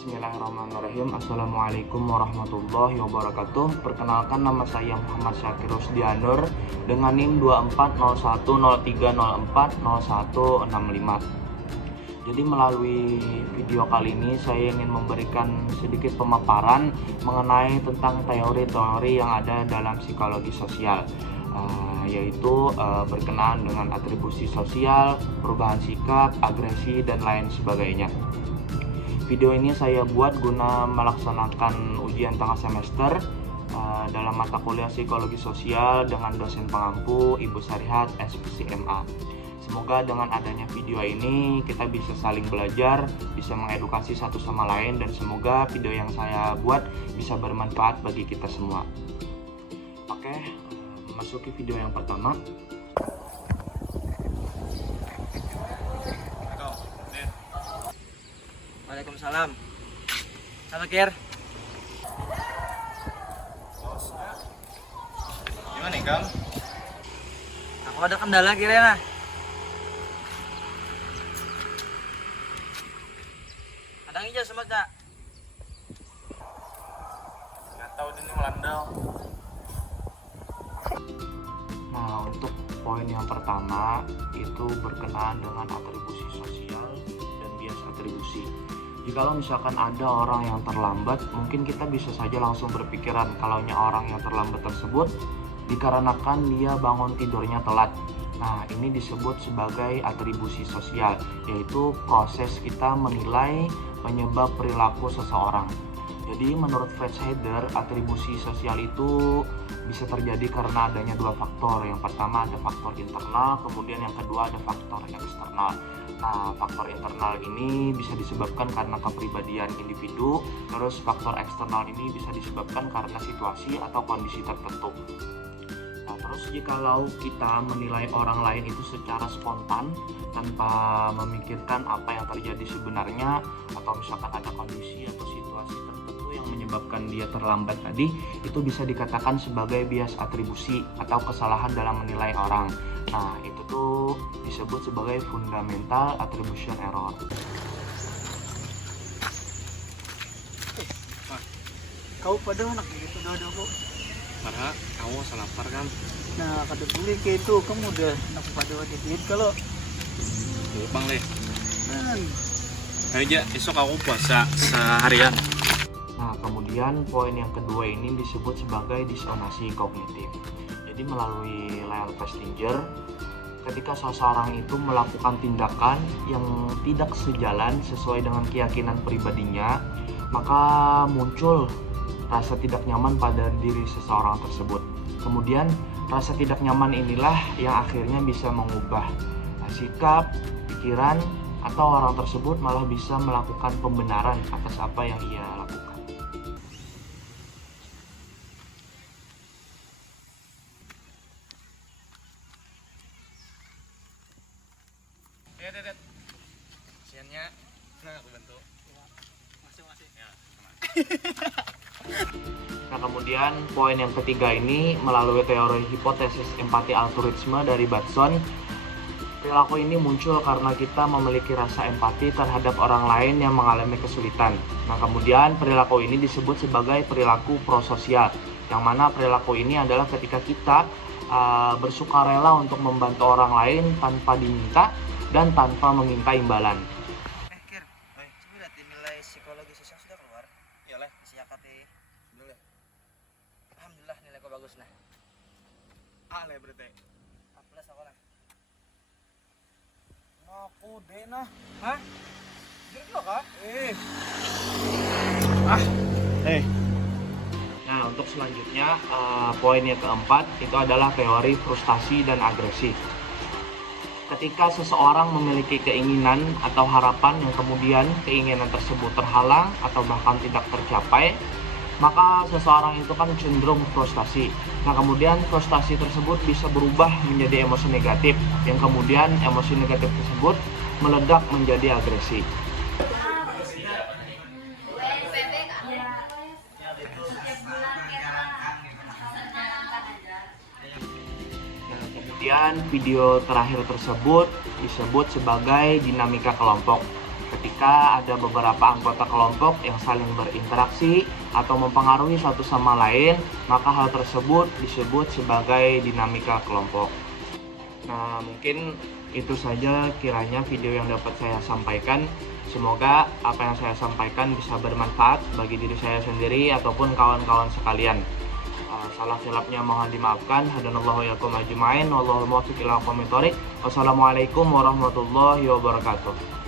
Bismillahirrahmanirrahim. Assalamualaikum warahmatullahi wabarakatuh. Perkenalkan, nama saya Muhammad Syakir Rusdianur dengan NIM 240103040165. Jadi melalui video kali ini saya ingin memberikan sedikit pemaparan mengenai tentang teori-teori yang ada dalam psikologi sosial, yaitu berkenaan dengan atribusi sosial, perubahan sikap, agresi, dan lain sebagainya. Video ini saya buat guna melaksanakan ujian tengah semester dalam mata kuliah psikologi sosial dengan dosen pengampu Ibu Sarihat SPCMA. Semoga dengan adanya video ini kita bisa saling belajar, bisa mengedukasi satu sama lain, dan semoga video yang saya buat bisa bermanfaat bagi kita semua. Oke, memasuki video yang pertama. Waalaikumsalam. Halo Kir. Gimana nih Kang? Aku ada kendala Kirena. Ada hijau semua tak? Nggak tahu ini melandau. Nah, untuk poin yang pertama itu berkenaan dengan atribusi sosial dan bias atribusi. Jikalau misalkan ada orang yang terlambat, mungkin kita bisa saja langsung berpikiran kalaunya orang yang terlambat tersebut dikarenakan dia bangun tidurnya telat. Nah, ini disebut sebagai atribusi sosial, yaitu proses kita menilai penyebab perilaku seseorang. Jadi menurut Freischneider, atribusi sosial itu bisa terjadi karena adanya dua faktor. Yang pertama ada faktor internal, kemudian yang kedua ada faktor eksternal. Nah, faktor internal ini bisa disebabkan karena kepribadian individu, terus faktor eksternal ini bisa disebabkan karena situasi atau kondisi tertentu. Nah, terus jikalau kita menilai orang lain itu secara spontan tanpa memikirkan apa yang terjadi sebenarnya, atau misalkan ada kondisi atau situasi tertentu yang menyebabkan dia terlambat tadi, itu bisa dikatakan sebagai bias atribusi atau kesalahan dalam menilai orang. Nah, itu tuh disebut sebagai fundamental attribution error. Kau pada anak gitu dah aku. Para kamu salapar kan? Nah, kada boleh kayak itu kamu udah nak pada duit kalau Bang Le. nan Aja esok aku puasa seharian. Nah, kemudian poin yang kedua ini disebut sebagai disonansi kognitif. Jadi melalui Lyle Festinger, ketika seseorang itu melakukan tindakan yang tidak sejalan sesuai dengan keyakinan pribadinya, maka muncul rasa tidak nyaman pada diri seseorang tersebut. Kemudian rasa tidak nyaman inilah yang akhirnya bisa mengubah sikap, pikiran, atau orang tersebut malah bisa melakukan pembenaran atas apa yang ia lakukan. Lihat. Siannya, nah aku bantu. masing-masing. Ya, sama. Nah, kemudian poin yang ketiga ini melalui teori hipotesis empati altruisme dari Batson. Perilaku ini muncul karena kita memiliki rasa empati terhadap orang lain yang mengalami kesulitan. Nah, kemudian perilaku ini disebut sebagai perilaku prososial, yang mana perilaku ini adalah ketika kita bersukarela untuk membantu orang lain tanpa diminta dan tanpa meminta imbalan. Kir. Sudah nilai psikologi sosial sudah keluar. Ya Le. Siakati. Dulu Le. Alhamdulillah nilai kau bagus nah. Le berarti. A+ aku lah. Aku deh nah. Hah? Jadi lo kah? Nah, untuk selanjutnya poin yang keempat itu adalah teori frustasi dan agresi. Ketika seseorang memiliki keinginan atau harapan yang kemudian keinginan tersebut terhalang atau bahkan tidak tercapai, maka seseorang itu kan cenderung frustasi. Nah, kemudian frustasi tersebut bisa berubah menjadi emosi negatif, yang kemudian emosi negatif tersebut meledak menjadi agresi. Nah, kemudian video terakhir tersebut disebut sebagai dinamika kelompok. ketika ada beberapa anggota kelompok yang saling berinteraksi atau mempengaruhi satu sama lain, maka hal tersebut disebut sebagai dinamika kelompok. Nah, mungkin itu saja kiranya video yang dapat saya sampaikan. Semoga apa yang saya sampaikan bisa bermanfaat bagi diri saya sendiri ataupun kawan-kawan sekalian. Salah silapnya mohon dimaafkan. Hadanallahu yakum ajmain. Wallahul muwaffiq ila aqwamit thoriq. Wassalamualaikum warahmatullahi wabarakatuh.